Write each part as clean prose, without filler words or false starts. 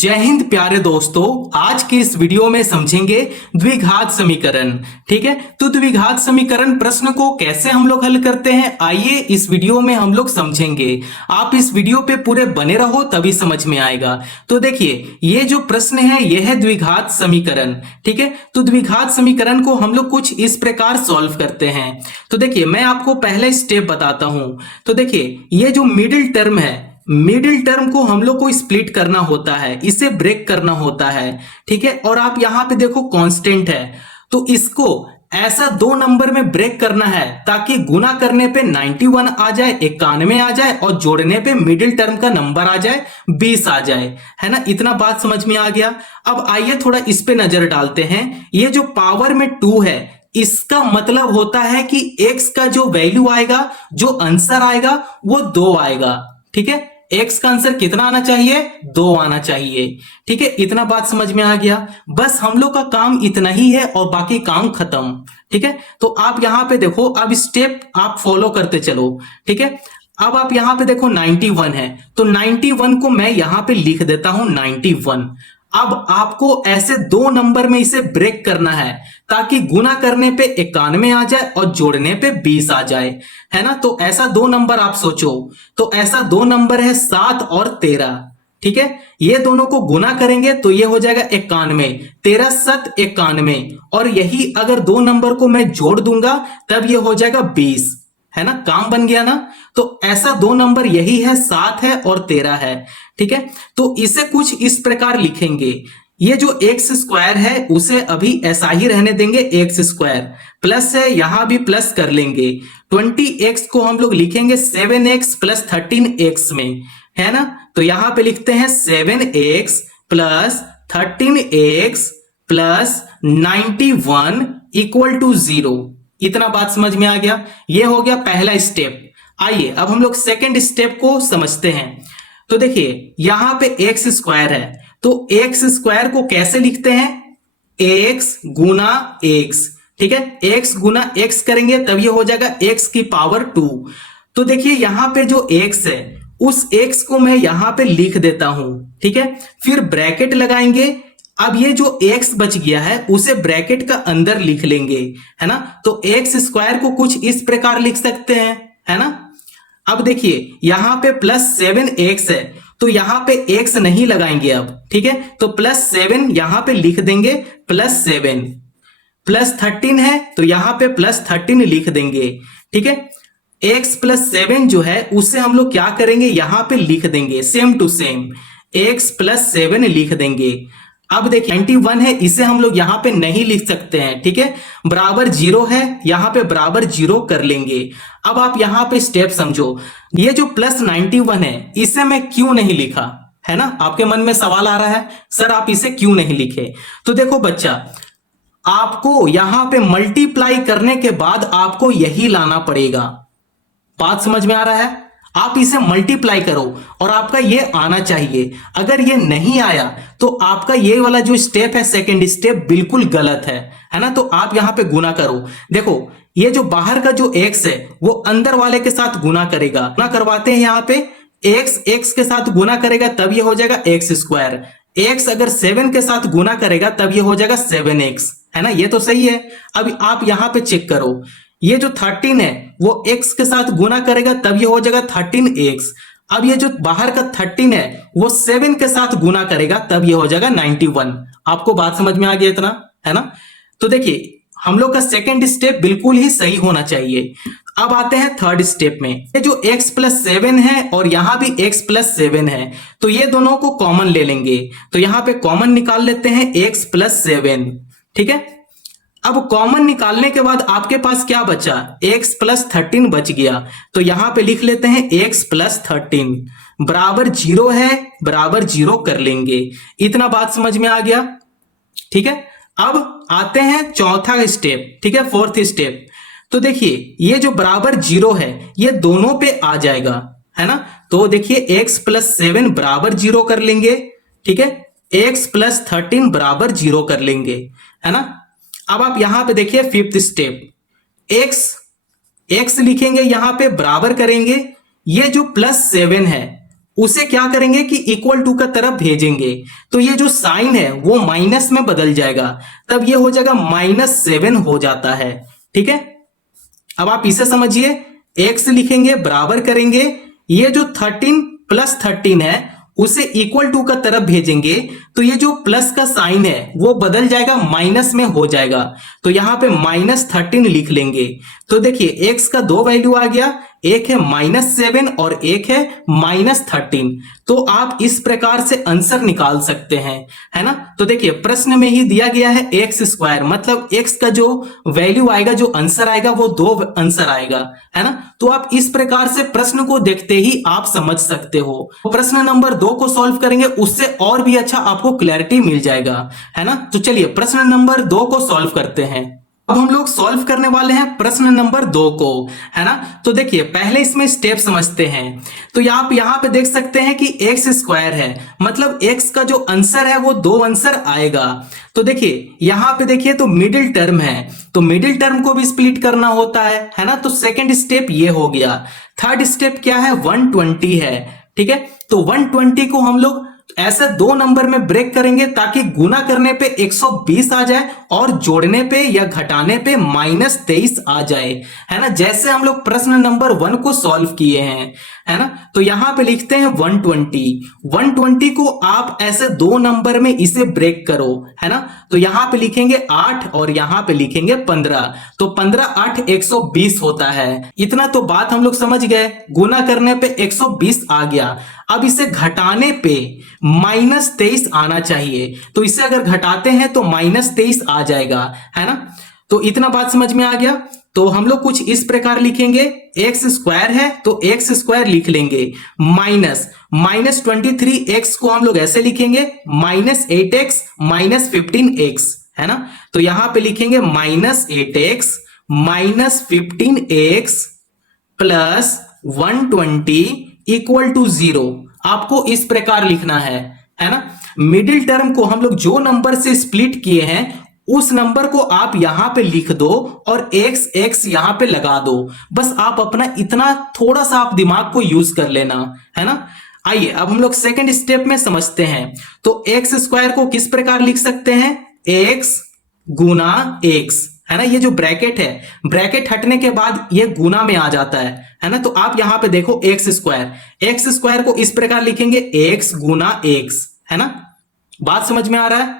जय हिंद प्यारे दोस्तों। आज के इस वीडियो में समझेंगे द्विघात समीकरण। ठीक है, तो द्विघात समीकरण प्रश्न को कैसे हम लोग हल करते हैं, आइए इस वीडियो में हम लोग समझेंगे। आप इस वीडियो पे पूरे बने रहो तभी समझ में आएगा। तो देखिए, ये जो प्रश्न है यह है द्विघात समीकरण। ठीक है, तो द्विघात समीकरण को हम लोग कुछ इस प्रकार सॉल्व करते हैं। तो देखिए, मैं आपको पहला स्टेप बताता हूं। तो देखिए, ये जो मिडिल टर्म है, मिडिल टर्म को हम लोग को स्प्लिट करना होता है, इसे ब्रेक करना होता है। ठीक है, और आप यहां पे देखो कांस्टेंट है, तो इसको ऐसा 2 नंबर में ब्रेक करना है ताकि गुना करने पे 91 आ जाए, 91 आ जाए, और जोड़ने पे मिडिल टर्म का नंबर आ जाए 20 आ जाए। है ना, इतना बात समझ में आ गया। अब आइए थोड़ा इस पे नजर डालते हैं। ये जो पावर में 2 है, इसका मतलब होता है कि x का जो वैल्यू आएगा, जो आंसर आएगा वो 2 आएगा। ठीक है, x का आंसर कितना आना चाहिए, 2 आना चाहिए। ठीक है, इतना बात समझ में आ गया। बस हम लोग का काम इतना ही है और बाकी काम खत्म। ठीक है, तो आप यहां पे देखो, अब स्टेप आप फॉलो करते चलो। ठीक है, अब आप यहां पे देखो 91 है, तो 91 को मैं यहां पे लिख देता हूं 91। अब आपको ऐसे 2 नंबर में इसे ब्रेक करना है ताकि गुना करने पे 91 आ जाए और जोड़ने पे 20 आ जाए। है ना, तो ऐसा 2 नंबर आप सोचो। तो ऐसा 2 नंबर है 7 और 13। ठीक है, ये दोनों को गुना करेंगे तो ये हो जाएगा 91, 13 7 91, और यही अगर 2 नंबर को मैं जोड़ दूंगा तब ये हो जाएगा 20। है ना, काम बन गया ना। तो ऐसा 2 नंबर यही है, 7 है और 13 है। ठीक है, तो इसे कुछ इस प्रकार लिखेंगे। ये जो एक्स स्क्वायर है उसे अभी ऐसा ही रहने देंगे, एक्स स्क्वायर। प्लस है, यहां भी प्लस कर लेंगे। 20x को हम लोग लिखेंगे 7x प्लस 13x में। है ना, तो यहां पे लिखते हैं 7x plus 13x plus 91 equal to 0। इतना बात समझ में आ गया। ये हो गया पहला स्टेप। आइए अब हम लोग सेकेंड स्टेप को समझते हैं। तो देखिए, यहां पे एक्स स्क्वायर है, तो एक्स स्क्वायर को कैसे लिखते हैं, एक्स गुना एक्स। ठीक है, एक्स गुना एक्स करेंगे तब ये हो जाएगा एक्स की पावर 2। तो देखिए, यहां पे जो एक्स है उस एक्स को मैं यहां पे लिख देता हूं। ठीक है, फिर ब्रैकेट लगाएंगे। अब ये जो x बच गया है उसे ब्रैकेट का अंदर लिख लेंगे। है ना, तो एक्स स्क्वायर को कुछ इस प्रकार लिख सकते हैं। है ना, अब देखिए यहां पे प्लस 7x है, तो यहां पे x नहीं लगाएंगे अब। ठीक है, तो प्लस 7 यहां पे लिख देंगे, प्लस 7। प्लस 13 है तो यहां पे प्लस 13 लिख देंगे। ठीक है, x प्लस 7 जो है उसे हम लोग क्या करेंगे, यहां पे लिख देंगे same to same, x plus 7 लिख देंगे। अब देखिए 91 है, इसे हम लोग यहां पे नहीं लिख सकते हैं। ठीक है, बराबर 0 है, यहां पे बराबर 0 कर लेंगे। अब आप यहां पे स्टेप समझो। ये जो प्लस 91 है इसे मैं क्यों नहीं लिखा, है ना, आपके मन में सवाल आ रहा है, सर आप इसे क्यों नहीं लिखे। तो देखो बच्चा, आपको यहां पे मल्टीप्लाई करने के बाद आपको यही लाना पड़ेगा। बात समझ में आ रहा है, आप इसे मल्टीप्लाई करो और आपका ये आना चाहिए। अगर ये नहीं आया तो आपका ये वाला जो स्टेप है, सेकंड स्टेप, बिल्कुल गलत है ना। तो आप यहां पे गुना करो। देखो, ये जो बाहर का जो x है वो अंदर वाले के साथ गुना करेगा। गुना करवाते हैं यहां पे, x के साथ गुना करेगा तब ये हो जाएगा एक्स स्क्वायर। x अगर 7 के साथ गुना करेगा तब ये हो जाएगा 7x। है ना, ये तो सही है। अब आप यहां पे चेक करो, ये जो 13 है वो x के साथ गुना करेगा तब ये हो जाएगा 13x। अब ये जो बाहर का 13 है वो 7 के साथ गुना करेगा तब ये हो जाएगा 91। आपको बात समझ में आ गया इतना, है ना। तो देखिए, हम लोग का सेकेंड स्टेप बिल्कुल ही सही होना चाहिए। अब आते हैं थर्ड स्टेप में। ये जो x प्लस 7 है और यहां भी x प्लस 7 है, तो ये दोनों को कॉमन ले लेंगे। तो यहां पे कॉमन निकाल लेते हैं, x प्लस 7। ठीक है, अब कॉमन निकालने के बाद आपके पास क्या बचा, x प्लस 13 बच गया। तो यहां पे लिख लेते हैं x प्लस 13 बराबर 0 है, बराबर 0 कर लेंगे। इतना बात समझ में आ गया। ठीक है, अब आते हैं चौथा स्टेप। ठीक है, फोर्थ स्टेप। तो देखिए, ये जो बराबर 0 है ये दोनों पे आ जाएगा। है ना, तो देखिए x प्लस 7 बराबर 0 कर लेंगे। ठीक है, x प्लस 13 बराबर 0 कर लेंगे। है ना, अब आप यहां पे देखिए फिफ्थ स्टेप, x लिखेंगे, यहां पे बराबर करेंगे। ये जो प्लस 7 है उसे क्या करेंगे कि इक्वल टू का तरफ भेजेंगे, तो ये जो साइन है वो माइनस में बदल जाएगा, तब ये हो जाएगा -7 हो जाता है। ठीक है, अब आप इसे समझिए, x लिखेंगे बराबर करेंगे, ये जो 13 + 13 है उसे इक्वल टू का तरफ भेजेंगे, तो ये जो प्लस का साइन है वो बदल जाएगा, माइनस में हो जाएगा, तो यहां पे -13 लिख लेंगे। तो देखिए x का 2 वैल्यू आ गया, एक है -7 और एक है -13। तो आप इस प्रकार से आंसर निकाल सकते हैं, है ना। तो देखिए प्रश्न में ही दिया गया है x², मतलब x का जो वैल्यू आएगा, जो आंसर आएगा वो 2 आंसर आएगा, है ना। तो आप इस प्रकार से प्रश्न को देखते ही आप समझ सकते हो। प्रश्न नंबर 2 को सॉल्व करेंगे, उससे और भी अच्छा आपको क्लैरिटी मिल जाएगा, है ना। तो चलिए प्रश्न नंबर 2 को सॉल्व करते हैं। अब हम लोग सॉल्व करने वाले हैं प्रश्न नंबर 2 को, है ना। तो देखिए पहले इसमें स्टेप समझते हैं। तो आप यहां पे देख सकते हैं कि x² है, मतलब x का जो आंसर है वो 2 आंसर आएगा। तो देखिए यहां पे देखिए तो मिडिल टर्म है, तो मिडिल टर्म को भी स्प्लिट करना होता है ना। तो सेकंड स्टेप ये हो गया। थर्ड स्टेप क्या है, 120 है। ठीक है, तो 120 को हम लोग ऐसे 2 नंबर में ब्रेक करेंगे ताकि गुना करने पे 120 आ जाए और जोड़ने पे या घटाने पे -23 आ जाए, है ना, जैसे हम लोग प्रश्न नंबर 1 को सॉल्व किए हैं, है ना। तो यहां पे लिखते हैं 120 को आप ऐसे 2 नंबर में इसे ब्रेक करो, है ना। तो यहां पे लिखेंगे 8 और यहां पे लिखेंगे 15, तो 15 8 120 होता है। इतना तो बात हम लोग समझ गए, गुना करने पे 120 आ गया। अब इसे घटाने पे -23 आना चाहिए, तो इसे अगर घटाते हैं तो -23 आ जाएगा, है ना। तो इतना बात समझ में आ गया। तो हम लोग कुछ इस प्रकार लिखेंगे, x² है तो x² लिख लेंगे, -23x को हम लोग ऐसे लिखेंगे -8x -15x, है ना। तो यहां पे लिखेंगे -8x -15x plus 120 equal to 0। आपको इस प्रकार लिखना है ना। मिडिल टर्म को हम लोग जो नंबर से स्प्लिट किए हैं उस नंबर को आप यहां पे लिख दो और x यहां पे लगा दो। बस आप अपना इतना थोड़ा सा आप दिमाग को यूज कर लेना, है ना। आइए अब हम लोग सेकंड स्टेप में समझते हैं। तो x² को किस प्रकार लिख सकते हैं, x गुना x, है ना। ये जो ब्रैकेट है, ब्रैकेट हटने के बाद ये गुना में आ जाता है ना। तो आप यहां पे देखो x² को इस प्रकार लिखेंगे x गुना x, है ना। बात समझ में आ रहा है।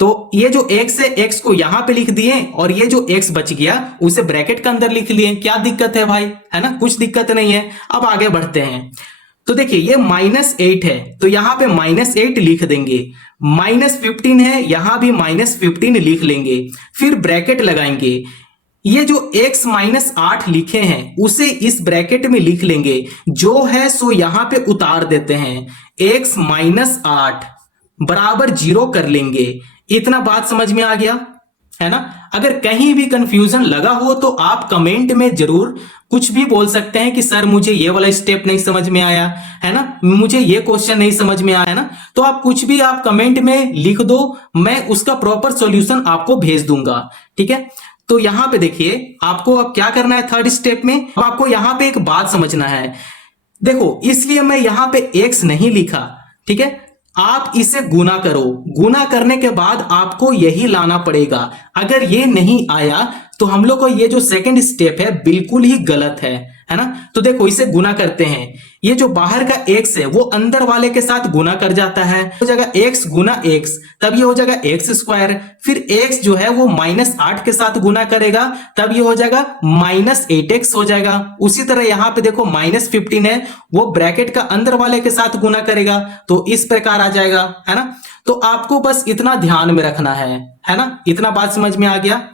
तो ये जो x है, x को यहां पे लिख दिए और ये जो x बच गया उसे ब्रैकेट के अंदर लिख लिए। क्या दिक्कत है भाई, है ना, कुछ दिक्कत नहीं है। अब आगे बढ़ते हैं। तो देखिए ये -8 है तो यहां पे -8 लिख देंगे, -15 है यहां भी -15 लिख लेंगे, फिर ब्रैकेट लगाएंगे। ये जो x -8 लिखे हैं उसे इस ब्रैकेट में लिख लेंगे, जो है सो यहां पे उतार देते हैं, x -8 बराबर 0 कर लेंगे। इतना बात समझ में आ गया, है ना। अगर कहीं भी कंफ्यूजन लगा हो तो आप कमेंट में जरूर कुछ भी बोल सकते हैं कि सर मुझे ये वाला स्टेप नहीं समझ में आया, है ना, मुझे ये क्वेश्चन नहीं समझ में आया, है ना। तो आप कुछ भी आप कमेंट में लिख दो, मैं उसका प्रॉपर सॉल्यूशन आपको भेज दूंगा, ठीक है। तो यहां पे देखिए आपको अब क्या करना है, थर्ड स्टेप में अब आपको यहां पे एक बात समझना है। देखो इसलिए मैं यहां पे x नहीं लिखा, ठीक है। आप इसे गुना करो, गुना करने के बाद आपको यही लाना पड़ेगा। अगर ये नहीं आया तो हम लोग को ये जो सेकंड स्टेप है बिल्कुल ही गलत है ना। तो देखो इसे गुना करते हैं, ये जो बाहर का x है वो अंदर वाले के साथ गुना कर जाता है, हो जाएगा x गुना x, तब ये हो जाएगा x²। फिर x जो है वो -8 के साथ गुना करेगा, तब ये हो जाएगा -8x हो जाएगा। उसी तरह यहां पे देखो -15 है, वो ब्रैकेट का अंदर वाले के साथ गुना करेगा तो इस प्रकार आ जाएगा, है ना। तो आपको बस इतना ध्यान में रखना है ना। इतना बात समझ में आ गया।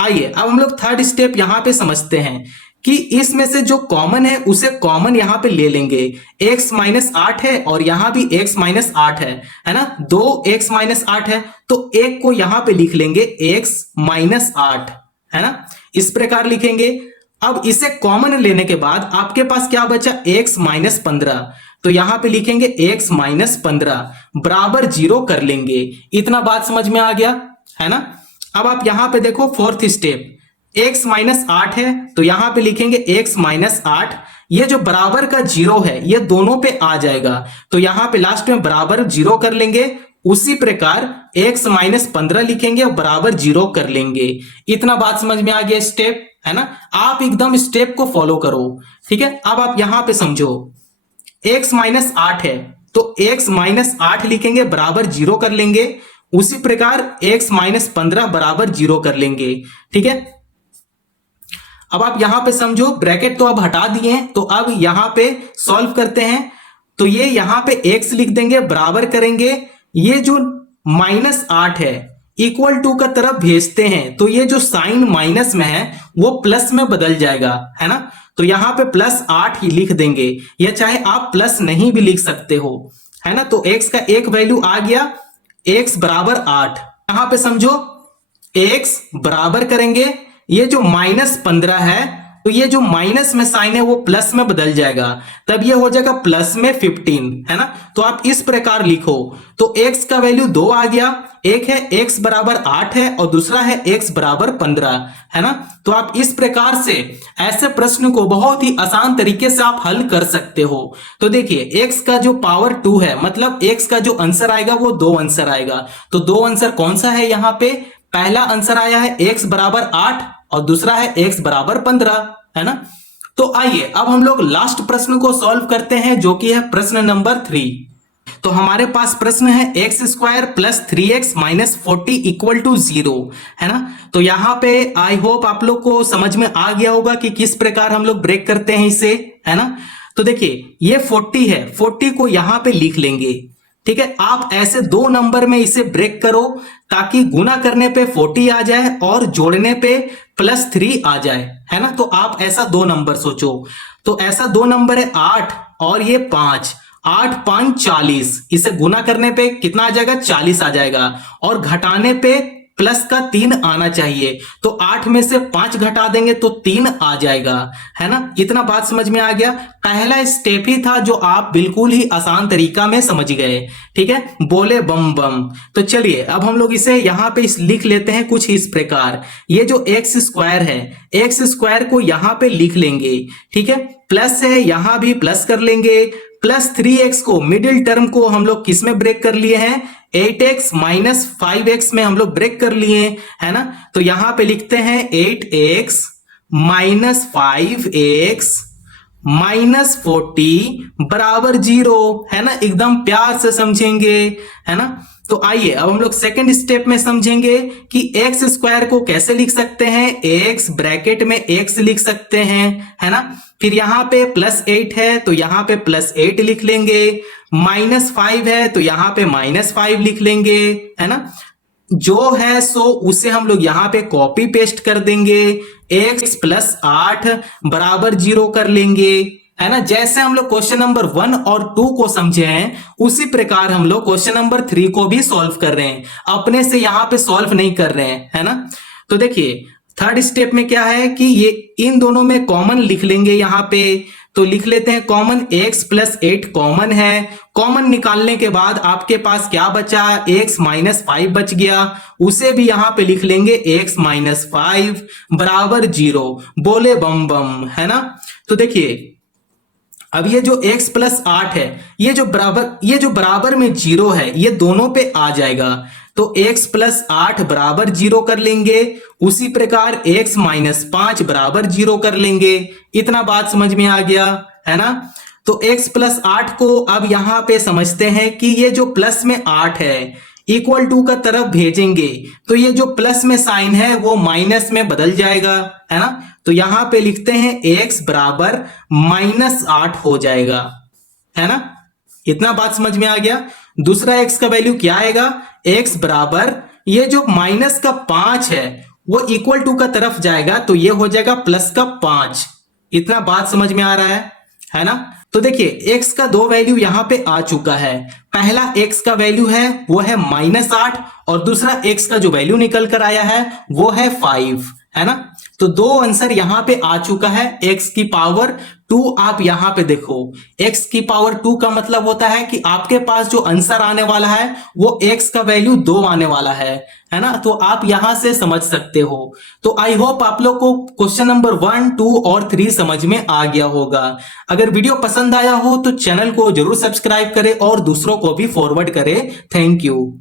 आइए अब हम लोग थर्ड स्टेप यहां पे समझते हैं कि इसमें से जो कॉमन है उसे कॉमन यहां पे ले लेंगे। x -8 है और यहां भी x -8 है ना, 2x -8 है तो एक को यहां पे लिख लेंगे x -8, है ना, इस प्रकार लिखेंगे। अब इसे कॉमन लेने के बाद आपके पास क्या बचा, x -15, तो यहां पे लिखेंगे x -15 बराबर 0 कर लेंगे। इतना बात समझ में आ गया, है ना। अब आप यहां पे देखो फोर्थ स्टेप, x -8 है तो यहां पे लिखेंगे x -8, ये जो बराबर का 0 है ये दोनों पे आ जाएगा, तो यहां पे लास्ट में बराबर 0 कर लेंगे। उसी प्रकार x माइनस 15 लिखेंगे और बराबर 0 कर लेंगे। इतना बात समझ में आ गया स्टेप, है ना। आप एकदम स्टेप को फॉलो करो, ठीक है। अब आप यहां पे समझो, x माइनस 8 है तो x माइनस 8 लिखेंगे, बराबर 0 कर लेंगे। उसी प्रकार x माइनस 15 बराबर 0 कर लेंगे, ठीक है। अब आप यहां पे समझो, ब्रैकेट तो अब हटा दिए हैं, तो अब यहां पे सॉल्व करते हैं। तो ये यहां पे x लिख देंगे, बराबर करेंगे, ये जो माइनस 8 है इक्वल टू का तरफ भेजते हैं, तो ये जो साइन माइनस में है वो प्लस में बदल जाएगा, है ना। तो यहां पे प्लस 8 ही लिख देंगे, या चाहे आप प्लस नहीं भी लिख सकते हो, है ना। तो x का एक वैल्यू आ गया, x बराबर 8। यहां पे समझो x बराबर करेंगे, ये जो माइनस 15 है तो ये जो माइनस में साइन है वो प्लस में बदल जाएगा, तब ये हो जाएगा प्लस में 15, है ना। तो आप इस प्रकार लिखो, तो x का वैल्यू 2 आ गया, एक है x बराबर 8 है और दूसरा है x बराबर 15, है ना। तो आप इस प्रकार से ऐसे प्रश्न को बहुत ही आसान तरीके से आप हल कर सकते हो। तो देखिए x का जो पावर 2 है, मतलब x का जो आंसर आएगा वो 2 आंसर आएगा। तो 2 आंसर कौन सा है, यहाँ पे पहला आंसर आया है x बराबर 8 और दूसरा है x बराबर 15, है ना। तो आइए अब हम लोग लास्ट प्रश्न को सॉल्व करते हैं, जो कि है प्रश्न नंबर 3। तो हमारे पास प्रश्न है x square plus 3x minus 40 equal to 0, है ना। तो यहां पे आई होप आप लोग को समझ में आ गया होगा कि किस प्रकार हम लोग ब्रेक करते हैं इसे, है ना। तो देखिए ये 40 है, 40 को यहां पे लिख लेंगे, ठीक है। आप ऐसे 2 नंबर में इसे ब्रेक करो ताकि गुना करने पे 40 आ जाए और जोड़ने पे +3 आ जाए, है ना। तो आप ऐसा 2 नंबर सोचो। तो ऐसा 2 नंबर है 8 और ये 5, 8 5 40, इसे गुना करने पे कितना आ जाएगा, 40 आ जाएगा, और घटाने पे प्लस का 3 आना चाहिए। तो 8 में से 5 घटा देंगे तो 3 आ जाएगा, है ना। इतना बात समझ में आ गया। पहला स्टेप ही था जो आप बिल्कुल ही आसान तरीका में समझ गए, ठीक है। बोले बम बम। तो चलिए अब हम लोग इसे यहां पे लिख लेते हैं कुछ इस प्रकार। ये जो एक्स स्क्वायर है, एक्स स्क्वायर को यहां पे लिख लेंगे, ठीक है। प्लस है, यहां भी प्लस कर लेंगे, प्लस 3x को मिडिल टर्म को हम लोग किस में ब्रेक कर लिए हैं, 8x माइनस 5x में हम लोग ब्रेक कर लिए, है ना। तो यहां पे लिखते हैं 8x माइनस 5x माइनस 40 बराबर 0, है ना। एकदम प्यार से समझेंगे, है ना। तो आइए अब हम लोग सेकंड स्टेप में समझेंगे कि एक्स स्क्वायर को कैसे लिख सकते हैं। एक्स ब्रैकेट में x लिख सकते हैं, है ना। फिर यहां पे +8 है तो यहां पे +8 लिख लेंगे, -5 है तो यहां पे -5 लिख लेंगे, है ना। जो है सो उसे हम लोग यहां पे कॉपी पेस्ट कर देंगे, x + 8 बराबर 0 कर लेंगे, है ना। जैसे हम लोग क्वेश्चन नंबर 1 और 2 को समझे हैं उसी प्रकार हम लोग क्वेश्चन नंबर 3 को भी सॉल्व कर रहे हैं, अपने से यहां पे सॉल्व नहीं कर रहे हैं, है ना। तो देखिए थर्ड स्टेप में क्या है कि ये इन दोनों में कॉमन लिख लेंगे यहां पे। तो लिख लेते हैं कॉमन, x + 8 कॉमन है, कॉमन निकालने के बाद आपके पास क्या बचा, x - 5 बच गया, उसे भी यहां पे लिख लेंगे x - 5 बराबर 0। बोले बम बम, है ना। तो देखिए अब ये जो x + 8 है, ये जो बराबर में 0 है, ये दोनों पे आ जाएगा। तो x + 8 बराबर 0 कर लेंगे, उसी प्रकार x - 5 बराबर 0 कर लेंगे। इतना बात समझ में आ गया, है ना। तो x + 8 को अब यहां पे समझते हैं कि ये जो प्लस में 8 है इक्वल टू का तरफ भेजेंगे तो ये जो प्लस में साइन है वो माइनस में बदल जाएगा, है ना। तो यहां पे लिखते हैं x बराबर -8 हो जाएगा, है ना। इतना बात समझ में आ गया। दूसरा x का वैल्यू क्या आएगा, x बराबर ये जो -5 है वो इक्वल टू का तरफ जाएगा तो ये हो जाएगा +5। इतना बात समझ में आ रहा है ना। तो देखिए x का 2 वैल्यू यहां पे आ चुका है। पहला x का वैल्यू है वो है -8 और दूसरा x का जो वैल्यू निकल कर आया है वो है 5, है ना। तो दो आंसर यहां पे आ चुका है। x की पावर 2 आप यहां पे देखो, x की पावर 2 का मतलब होता है कि आपके पास जो आंसर आने वाला है वो x का वैल्यू 2 आने वाला है ना। तो आप यहां से समझ सकते हो। तो आई होप आप लोग को क्वेश्चन नंबर 1, 2 और 3 समझ में आ गया होगा। अगर वीडियो पसंद आया हो तो चैनल को जरूर सब्सक्राइब करें और दूसरों को भी फॉरवर्ड करें। Thank you.